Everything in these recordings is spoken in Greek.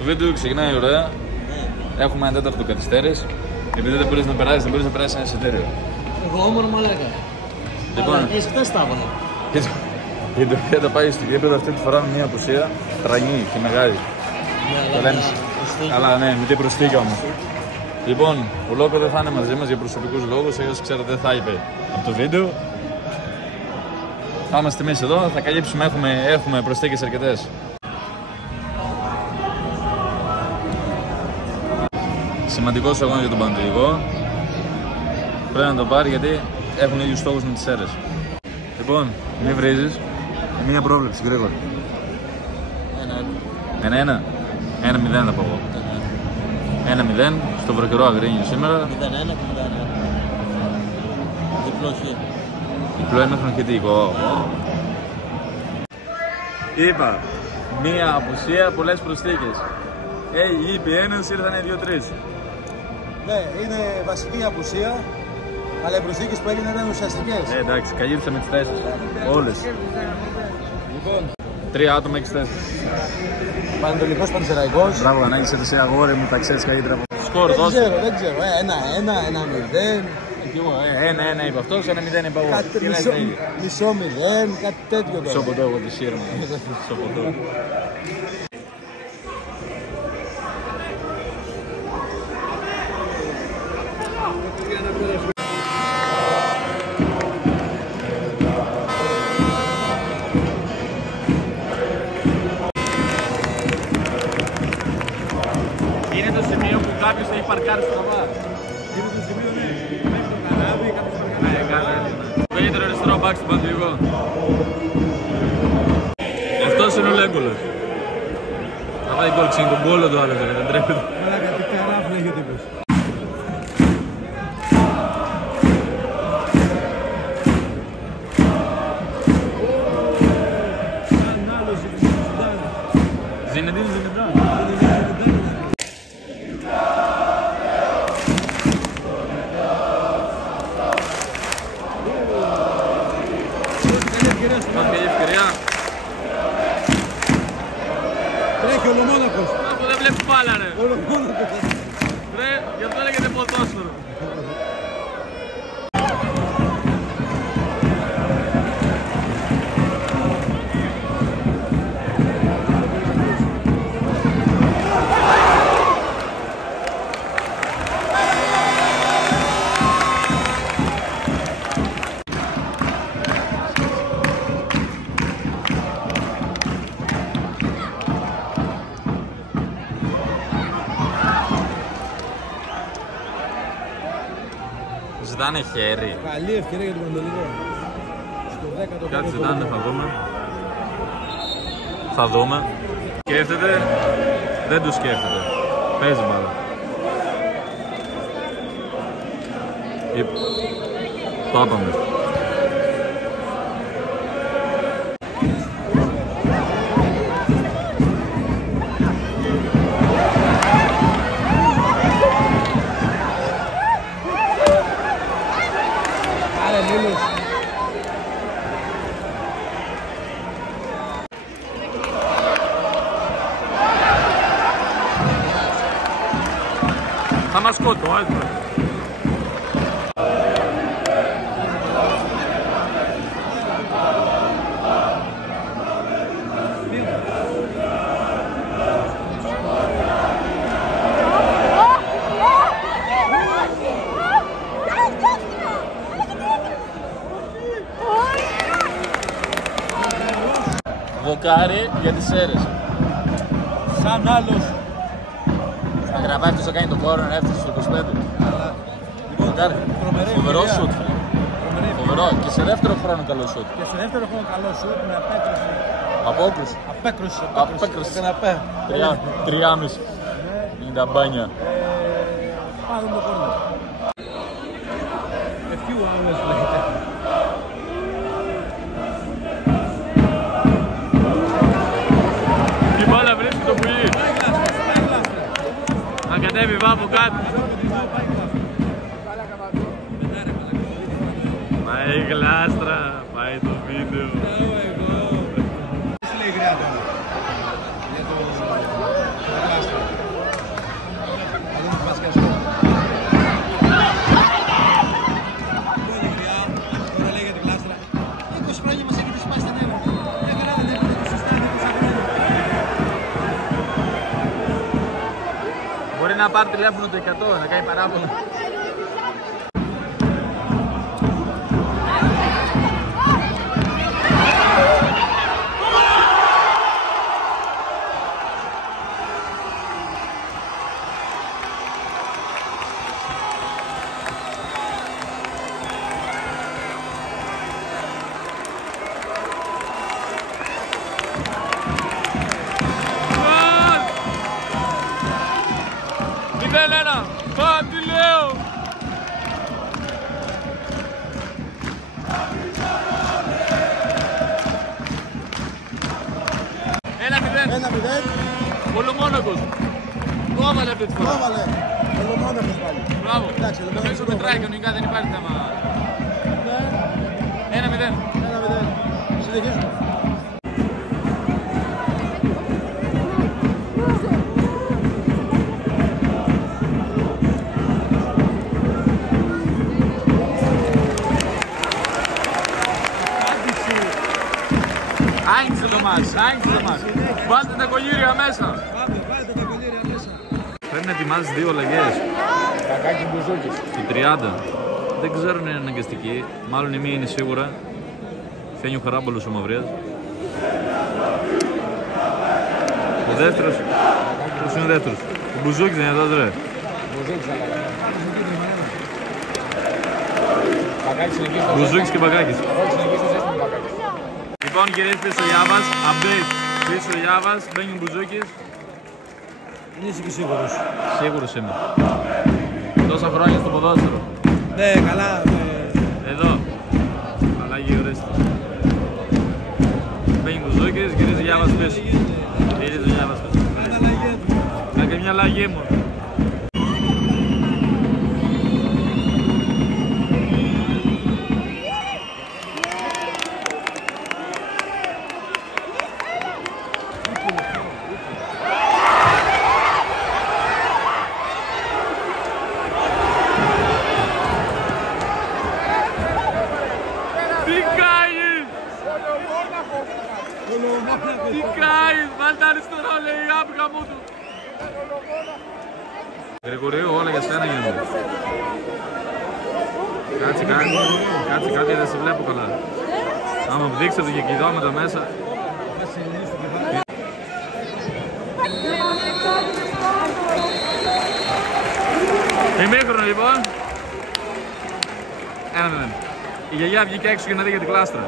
Το βίντεο ξεκινάει ωραία. Έχουμε ένα τέταρτο καθυστέρηση. Επειδή δεν μπορείς να περάσεις, δεν μπορείς να περάσεις ένα εισιτήριο. Εγώ όμορφα μαλάκα. Λοιπόν, Εσύ χτες τα έβαλα. η Εντροφία θα πάει στη γήπεδο αυτή τη φορά με μια απουσία τρανή και μεγάλη. Το λένε. Αλλά ναι, με την προσθήκη όμως. Λοιπόν, ο Λόκο δεν θα είναι μαζί μας για προσωπικούς λόγους, όπως ξέρετε δεν θα είπε από το βίντεο. Θα είμαστε εμείς εδώ, θα καλύψουμε, έχουμε προσθήκες αρκετές. Σημαντικός αγώνας για τον Πανατολικό. Πρέπει να το πάρει γιατί έχουν ίδιους στόχους με τις αίρες. Λοιπόν, μη βρίζεις. Μία πρόβλεψη, γρήγορα. 1-1. 1-0 θα πω εγώ. 1-0 στο βροχερό Αγρίνιο σήμερα. 0-1 και 0-1. Διπλό χ. Διπλό έμεχνο χετικό. Είπα, μία απουσία, πολλές προσθήκες. Είπε ένας, ήρθανε 2-3. Ναι, είναι βασική απουσία, αλλά οι προσθήκες που έγιναν ήταν ουσιαστικές. Εντάξει, καλύψαμε τις θέσεις. Όλες. Λοιπόν, 3 άτομα, 6 θέσεις. Πανατολικός Πανσεραϊκός. Μπράβο, αν έχεις εσύ αγόρι μου, τα ξέρεις καλύτερα από σκορ, δώσε. Δεν ξέρω. 1-1, 1-0. Και εγώ, 1-1 είπα αυτός, 1-0 είπα εγώ. Μισό 0, κάτι τέτοιο τώρα. Σοποτό εγώ τη σύρμα. Σοποτό. Είναι το σημείο που κάποιος έχει παρκάρει στο βάρ. Είναι το σημείο, ναι. Μέχρι το καράβι, κάποιος παρκάρει. Καλύτερο αριστερό μπακ στον Πανατολικό. Αυτός είναι ο Λέγκολος. Θα πάει γκολ, ξύνει τον πόλο του άλλος, δεν τρέπεται. Μαλάκα, τι καράφλα έχει ο τύπος. Ζινεντίν, Ζινεντίν. Μας και η ευκαιρία. Τρέχει ο Λομόνακος. Από δεν βλέπεις μπάλα ρε. Ο Λομόνακος. Ρε, γι' αυτό λέγεται ποδόσφαιρο. Ζητάνε χέρι. Καλή ευκαιρία για τον Πανατολικό. Στο 10ο Κάτι ζητάνε, θα δούμε. Θα δούμε. Σκέφτεται, δεν το σκέφτεται. Παίζει μάλλον. Το είπαμε. Άρα μίλος. Θα μας σκοτώσει. Δοκάρι για τις αίρες. Σαν άλλος. Θα γραβάει αυτός θα κάνει το κόρνερ, έφτασε στο 25. Δοκάρι. Φοβερό σουτ. Φοβερό. Και σε δεύτερο χρόνο καλό σουτ. Και σε δεύτερο χρόνο καλό σουτ με απέκρουση. Απόκρουση. Απέκρουση. Έκανε απέ. 3,5. Είναι τα μπάνια. Πάμε το κόρνερ. A few hours later. Η μπάλα βρίσκει το πουλί. Να κατέβει βά από κάτω. Πάει η γλάστρα. Πάει το βίντεο. Τι λέει η γριά τώρα για το γλάστρα. να πάρει τηλέφωνο το 100, να κάνει παράπονο. Ολομόνακος. Το έβαλε αυτή τη φορά. Το έβαλε. Ολομόνακος πάλι. Μπράβο. Πίσω μετράει κανονικά, δεν υπάρχει θέμα. 1-0. Συνεχίζουμε. Άγγιξε το μας, άγγιξε το μας. Βάλτε τα κολλήρια μέσα. Βάλτε τα κολλήρια μέσα. Πρέπει να ετοιμάζεις 2 αλλαγές. Κακάκι μπουζούκης. Η 30. Δεν ξέρω αν είναι αναγκαστική. Μάλλον η μία είναι σίγουρα. Φαίνει ο Χαράμπολος ο Μαυρίας. Ο δεύτερος. Ποιος είναι ο δεύτερος? Ο Μπουζούκης δεν είναι εδώ, ρε. Μπουζούκης Μπακάκης είναι εκεί στο Μπουζούκης και Μπακάκης. Όχι, είναι εκεί στο ζέστημα Μπακάκης. Λοιπόν, γυρίζει πίσω ο Γιάβας. Update. Πίσω ο Γιάβας. Μπαίνει ο Μπουζούκης. Είσαι και σίγουρος. Σίγουρος είμαι. Τόσα χρόνια στο ποδόσφαιρο. Ναι, καλά. Εδώ. Αλλαγή, ορίστε. Μπαίνει ο Μπουζούκης, γυρίζει ο Γιάβας πίσω. Γυρίζει ο Γιάβας πίσω. Κάνε και μια αλλαγή μου. Τι κάνεις, βάλτε αριστερό, λέει η άπηγα μου του. Γρηγορίου, όλα για σένα γίνονται. Κάτσε κάτι, δεν σε βλέπω καλά. Άμα μου δείξετε το γεκιδόμετρο μέσα. Ημίχρονο λοιπόν. 1-0. Η γιαγιά βγήκε έξω για να δει για την κλάστρα.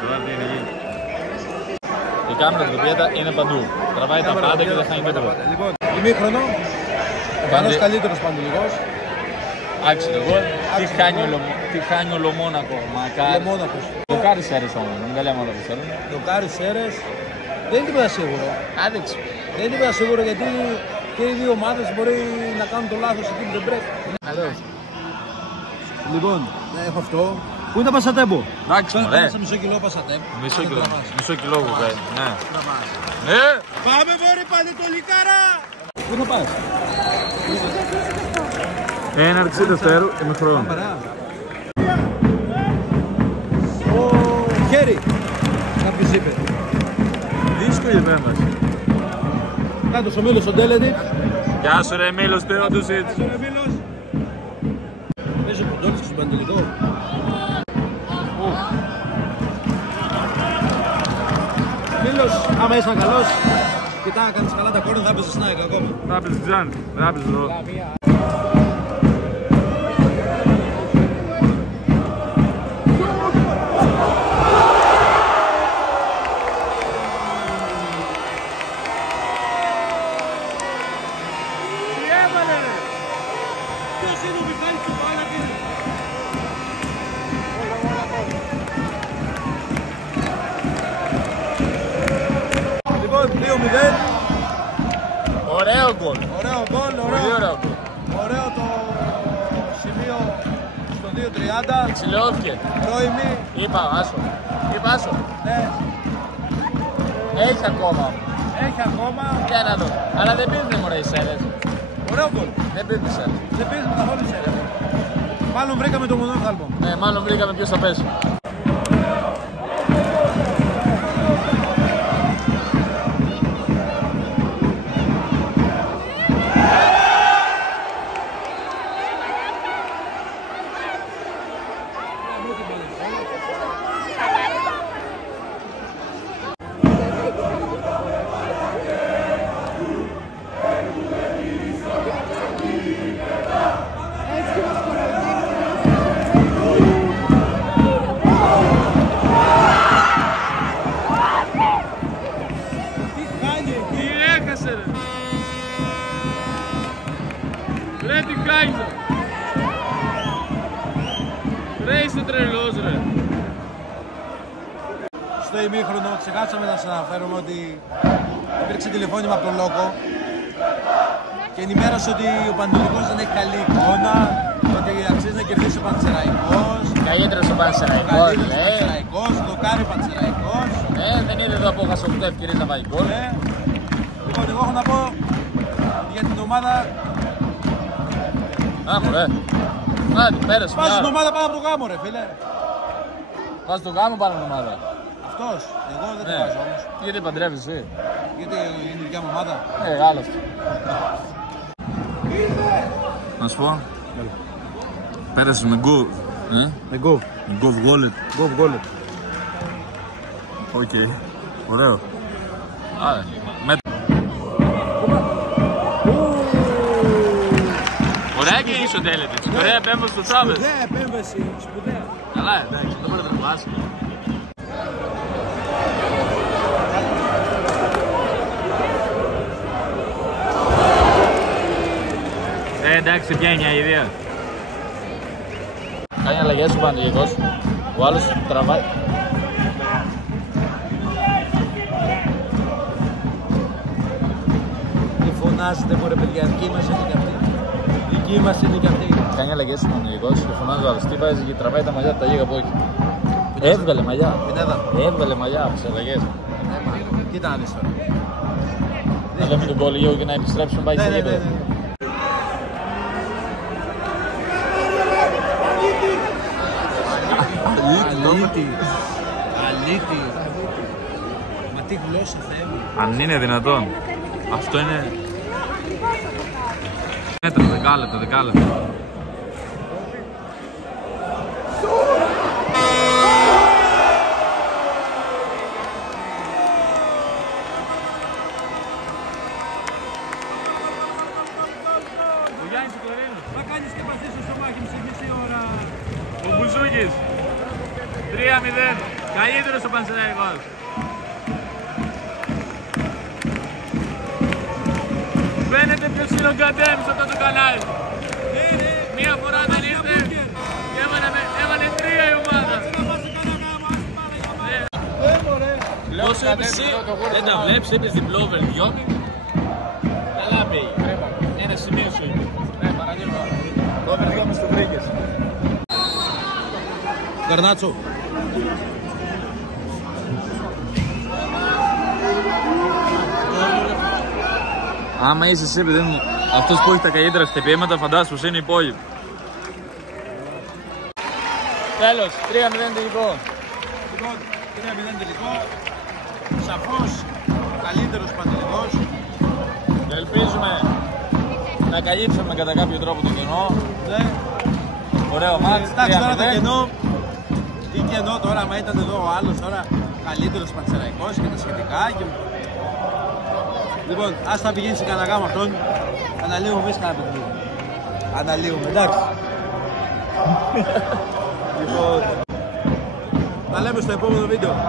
Τώρα τι είναι εκεί. Η κάμερα του πιέτα είναι παντού. Τραβάει τα πάντα και δεν χάνει τίποτα. Λοιπόν, ημίχρονο. Κανός καλύτερος Παντελικός. Άξιο το γκολ. Τι χάνει ο Λομόνακο. Μακάρι. Δοκάρι Σέρες όμως. Μην τα λέμε όλα που θέλουν. Δοκάρι Σέρες. Δεν είναι τίποτα σίγουρο. Άδειξε. Δεν είναι τίποτα σίγουρο γιατί και οι δύο ομάδες μπορεί να κάνουν το λάθος εκεί που δεν πρέπει. Λοιπόν, έχω αυτό. Πού είναι τα πασατέμπο? Εντάξει, μωρέ. Μισό κιλό πασατέμπο. Μισό κιλό κουβέ. Ναι. Πάμε βόρει Πανετολικάρα! Πού θα πας? Έναρξη δευτέρου ημιχρόνου. Ο Χέρι, κάποιος είπε. Δύσκολη επέμβαση. Κάτω ο Μίλος ο Ντέλετιτ. Γεια σου ρε Μίλος Θεόντουσιτς. Γεια σου ρε Μίλος. Παίζει ο Ποντόλης στον Πανετολικό. Μίλος, άμα ήσαν καλός, κοιτά να κάνεις καλά τα κόρνα, θα έπαιζε σνάικα ακόμα. Θα έπαιζε Τζάν, θα έπαιζε εδώ. Λοιπόν, 2-0. Ωραίο γκολ. Ωραίο γκολ, Πολύ ωραίο γκολ. ωραίο το σημείο στο 2-30. Ξυλώθηκε. Πρώιμη. Είπα, άσο. Ναι, Έχει ακόμα. έχει ακόμα. Για να δω. Αλλά δεν πήρνε μωρέ οι Σέρες. Ωραίο γκολ. Δεν πήρνε οι Σέρες. Δεν πήραμε καθόλου σέρια. Μάλλον βρήκαμε το μονόθαλμο. Ναι, μάλλον βρήκαμε ποιος θα πέσει. Ρε τι κάνεις. Ρε είσαι τρελός ρε. Στο ημίχρονο ξεχάσαμε να σας αναφέρουμε ότι υπήρξε τηλεφώνημα από τον Λόκο και ενημέρωσε ότι ο Πανετολικός δεν έχει καλή εικόνα, ότι αξίζει να κερδίσει ο Πανσεραϊκός. Καλύτερος ο Πανσεραϊκός, το κάνει ο Πανσεραϊκός. Ναι, δεν είδε εδώ από χασο 8 ευκαιρίες να βάλει γκολ. Λοιπόν, εγώ έχω να πω για την ομάδα. Άμω ρε. Άντε, πέρασε. Πας στην ομάδα πάνω από το γάμο ρε φίλε. Πας στο γάμο πάνω από την ομάδα. Αυτός, εγώ δεν το Ναι. βάζω όμως. Γιατί παντρεύεις εσύ. Γιατί είναι η δικιά μου ομάδα. Άλλος. Να σου πω. Πέρασες με Gov. Με Gov. Gov Wallet. Gov Wallet. Οκ. Ωραίο. Άρα. Ωραία και είσαι ο Τέλετης. Ωραία επέμβαση στο Τσάβες. Σπουδαία επέμβαση, σπουδαία. Καλά, εντάξει, δεν μπορεί να τρεβάσει. Εντάξει, ποια είναι η ιδέα. Κάνει αλλαγές ο Πανετολικός. Ο άλλος τραβάει. Τι φωνάζετε μωρέ παιδιά, δική μας είναι και αυτή. Δική μας είναι και αυτή. Κάνει αλλαγές ο Πανετολικός και φωνάζει ο άλλος. Τι βάζει και τραβάει τα μαλλιά από τα γίγα από εκεί. Έβγαλε μαλλιά. Έβγαλε μαλλιά από τις αλλαγές. Κοίτα να δεις τώρα. Να λέμε τον κόλλο λίγο και να επιστρέψουμε πάει σε γήπεδο. Αλήτη. Μα τι γλώσσα Θεέ μου. Αν είναι δυνατόν. Αυτό είναι... Μέτρα, δεκάλεπτα. Θα κάνεις και πασί στο σωμάκι μου σε μισή ώρα. Ο Μπουζούκης. 3-0. Καλύτερος ο Πανσεραϊκός. Φαίνεται ποιος είναι ο Γκαντέμ σε αυτό το κανάλι. Μία φορά δεν ήρθε και έβαλε 3 η ομάδα. Όσο είπες εσύ, δεν τα βλέπεις, είπες διπλό βελτιώνει. Καλά πήγε. Ένα σημείο σου είπε. Ναι, παραλίγο. Το βελτιώνει στο βρήκες. Γκαρνάτσο. Άμα είσαι εσύ, παιδί μου, αυτός που έχει τα καλύτερα χτυπήματα, φαντάσου πως είναι οι υπόλοιποι. Τέλος, 3-0 τελικό. Λοιπόν, 3-0 τελικό. Σαφώς καλύτερος Πανετολικός. Και ελπίζουμε να καλύψουμε κατά κάποιο τρόπο το κενό. Ναι. Ωραίο μάτς. Εντάξει τώρα το κενό. Τι κενό τώρα, άμα ήταν εδώ ο άλλος τώρα καλύτερος Πανσεραϊκός και τα σχετικά. Και... Λοιπόν, ας θα πηγαίνει σε κανένα γάμο αυτόν. Αναλύουμε εμείς κανένα παιχνίδι. Αναλύουμε, εντάξει. Λοιπόν, τα λέμε στο επόμενο βίντεο.